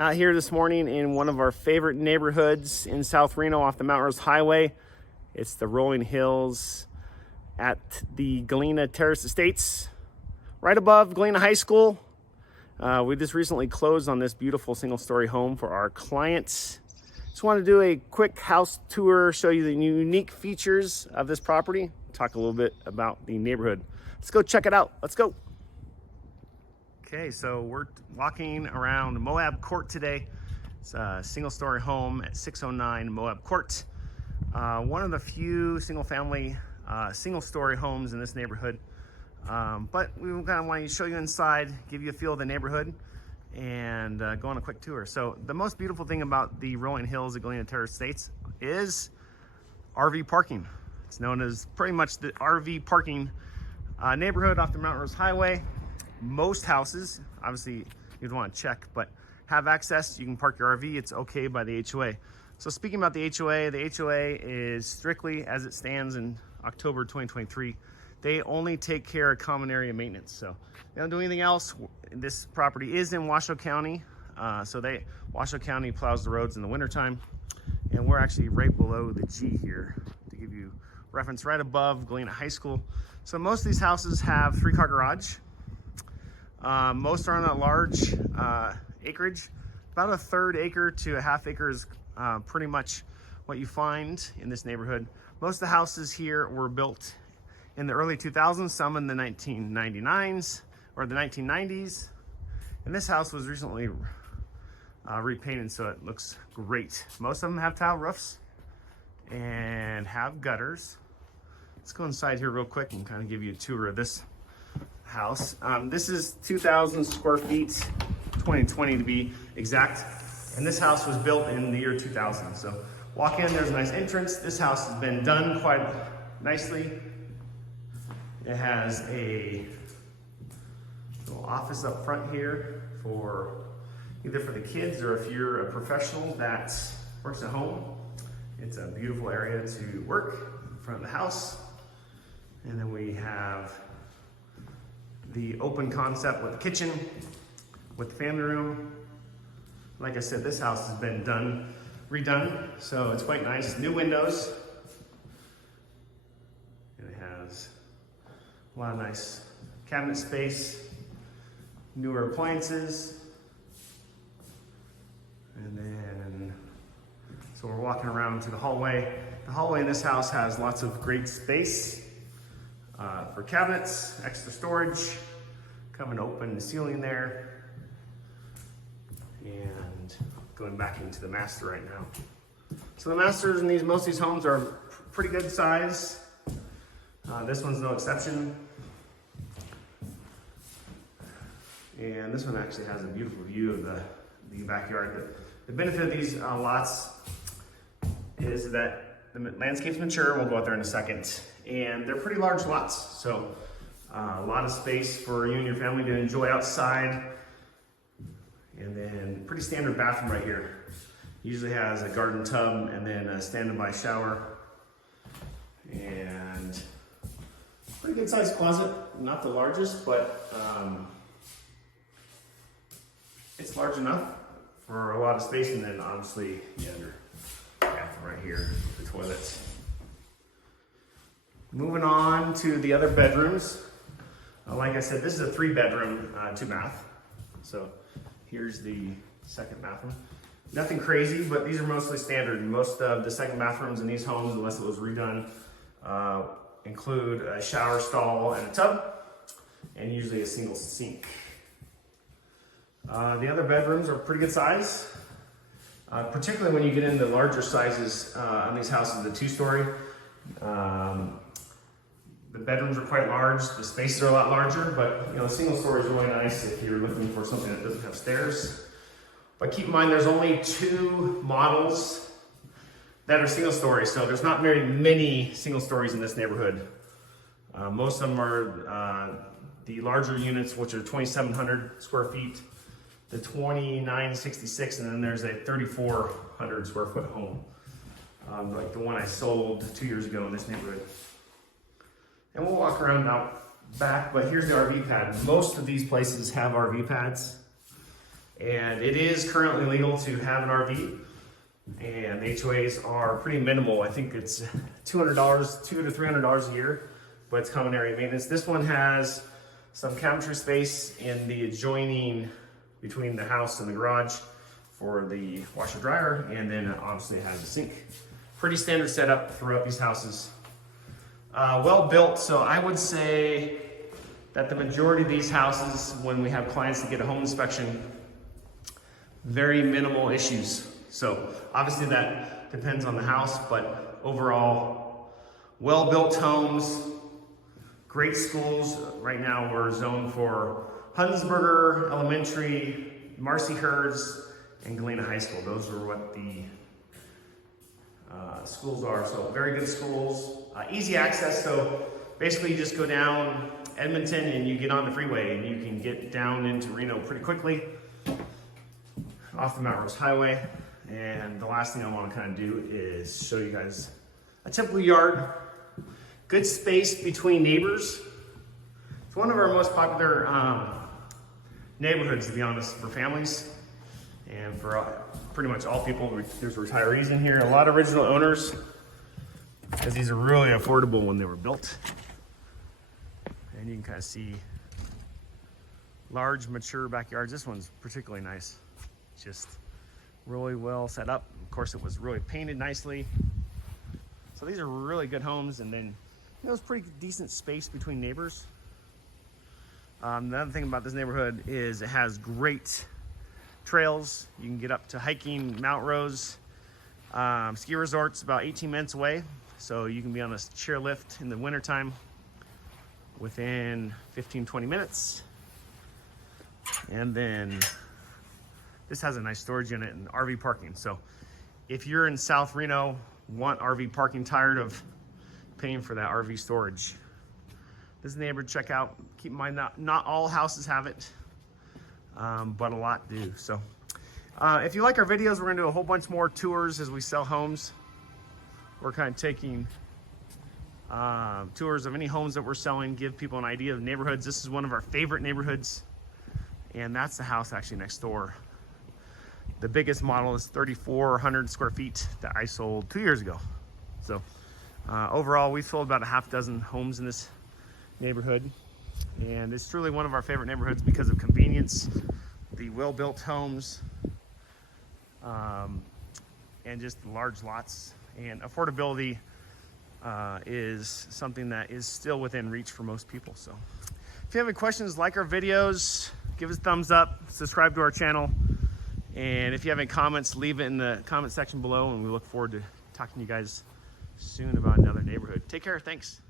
Out here this morning in one of our favorite neighborhoods in South Reno off the Mount Rose Highway. It's the rolling hills at the Galena Terrace Estates, right above Galena High School. We just recently closed on this beautiful single-story home for our clients. Just want to do a quick house tour, show you the unique features of this property, talk a little bit about the neighborhood. Let's go check it out. Let's go. Okay, so we're walking around Moab Court today. It's a single-story home at 609 Moab Court. One of the few single-family single-story homes in this neighborhood. But we kind of want to show you inside, give you a feel of the neighborhood, and go on a quick tour. So the most beautiful thing about the rolling hills at Galena Terrace Estates is RV parking. It's known as pretty much the RV parking neighborhood off the Mount Rose Highway. Most houses, obviously you'd want to check, but have access. You can park your RV. It's okay by the HOA. So speaking about the HOA is strictly as it stands in October 2023. They only take care of common area maintenance. So they don't do anything else. This property is in Washoe County. Washoe County plows the roads in the wintertime. And we're actually right below the G here to give you reference, right above Galena High School. So most of these houses have 3-car garage. Most are on that large acreage. About a 1/3 acre to a 1/2 acre is pretty much what you find in this neighborhood. Most of the houses here were built in the early 2000s, some in the 1999s or the 1990s. And this house was recently repainted, so it looks great. Most of them have tile roofs and have gutters. Let's go inside here real quick and kind of give you a tour of this house. This is 2,000 square feet, 2020 to be exact. And this house was built in the year 2000. So walk in, there's a nice entrance. This house has been done quite nicely. It has a little office up front here for either for the kids or if you're a professional that works at home. It's a beautiful area to work in front of the house. And then we have the open concept with the kitchen, with the family room. Like I said, this house has been redone, so it's quite nice. New windows. And it has a lot of nice cabinet space, newer appliances. And then, so we're walking around to the hallway. The hallway in this house has lots of great space for cabinets, extra storage, kind of an open ceiling there. And going back into the master right now. So the masters in most of these homes are pretty good size. This one's no exception. And this one actually has a beautiful view of the backyard. The benefit of these lots is that the landscape's mature. We'll go out there in a second. And they're pretty large lots. So a lot of space for you and your family to enjoy outside. And then pretty standard bathroom right here. Usually has a garden tub and then a standby shower. And pretty good sized closet. Not the largest, but it's large enough for a lot of space. And then obviously, your bathroom right here, the toilet. Moving on to the other bedrooms. Like I said, this is a 3-bedroom, 2-bath. So here's the second bathroom. Nothing crazy, but these are mostly standard. Most of the second bathrooms in these homes, unless it was redone, include a shower stall and a tub, and usually a single sink. The other bedrooms are pretty good size, particularly when you get into larger sizes on these houses, the 2-story. The bedrooms are quite large, the spaces are a lot larger, but a single story is really nice if you're looking for something that doesn't have stairs. But keep in mind, there's only 2 models that are single story, so there's not very many single stories in this neighborhood. Most of them are the larger units, which are 2,700 square feet, the 2,966, and then there's a 3,400 square foot home, like the one I sold 2 years ago in this neighborhood. And we'll walk around out back, but here's the RV pad. Most of these places have RV pads. And it is currently legal to have an RV, and the HOAs are pretty minimal. I think it's $200, $200 to $300 a year, but it's common area maintenance. This one has some cabinetry space in the adjoining between the house and the garage for the washer dryer, and then obviously it has a sink. Pretty standard setup throughout these houses. Well built, so I would say that the majority of these houses, when we have clients that get a home inspection, very minimal issues. So obviously that depends on the house, but overall, well-built homes, great schools. Right now we're zoned for Hunsberger Elementary, Marcy Herds, and Galena High School. Those are what the schools are. So very good schools, easy access. So basically you just go down Edmonton and you get on the freeway and you can get down into Reno pretty quickly off the Mount Rose Highway. And the last thing I want to kind of do is show you guys a typical yard. Good space between neighbors. It's one of our most popular neighborhoods, to be honest, for families and for pretty much all people. There's retirees in here, a lot of original owners, because these are really affordable when they were built. And you can kind of see large, mature backyards. This one's particularly nice. Just really well set up. Of course, it was really painted nicely. So these are really good homes, and then it's pretty decent space between neighbors. The other thing about this neighborhood is it has great trails. You can get up to hiking Mount Rose. Ski resort's about 18 minutes away, so you can be on a chairlift in the wintertime within 15-20 minutes. And then this has a nice storage unit and RV parking. So if you're in South Reno, want RV parking, tired of paying for that RV storage, this is a neighborhood to check out. Keep in mind that not all houses have it, but a lot do. So if you like our videos, we're gonna do a whole bunch more tours as we sell homes. We're kind of taking tours of any homes that we're selling, give people an idea of neighborhoods. This is one of our favorite neighborhoods, and that's the house actually next door. The biggest model is 3,400 square feet that I sold 2 years ago. So overall, we've sold about a half dozen homes in this neighborhood, and it's truly one of our favorite neighborhoods because of convenience, the well-built homes, and just large lots, and affordability is something that is still within reach for most people. So if you have any questions, like our videos, give us a thumbs up, subscribe to our channel, and if you have any comments, leave it in the comment section below, and we look forward to talking to you guys soon about another neighborhood. Take care. Thanks.